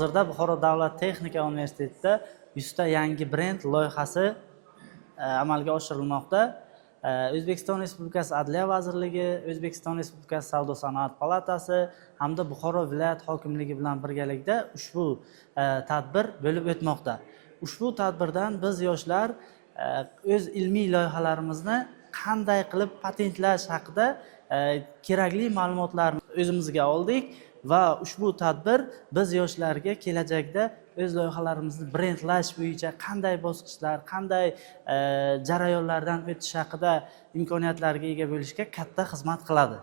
hozirda Buxoro davlat texnika universitetida 100 ta yangi brend loyihasi amalga oshirilmoqda. O'zbekiston Respublikasi Adliya vazirligi, O'zbekiston Respublikasi Savdo sanoat palatasi hamda Buxoro viloyat hokimligi bilan birgalikda ushbu tadbir bo'lib o'tmoqda. Ushbu tadbirdan biz yoshlar o'z ilmiy loyihalarimizni qanday qilib patentlash haqida kerakli ma'lumotlarni o'zimizga oldik va ushbu tadbir biz yoshlarga kelajakda o'z loyihalarimizni brendlash bo'yicha qanday bosqichlar, qanday jarayonlardan o'tish haqida imkoniyatlarga ega bo'lishga katta xizmat qiladi.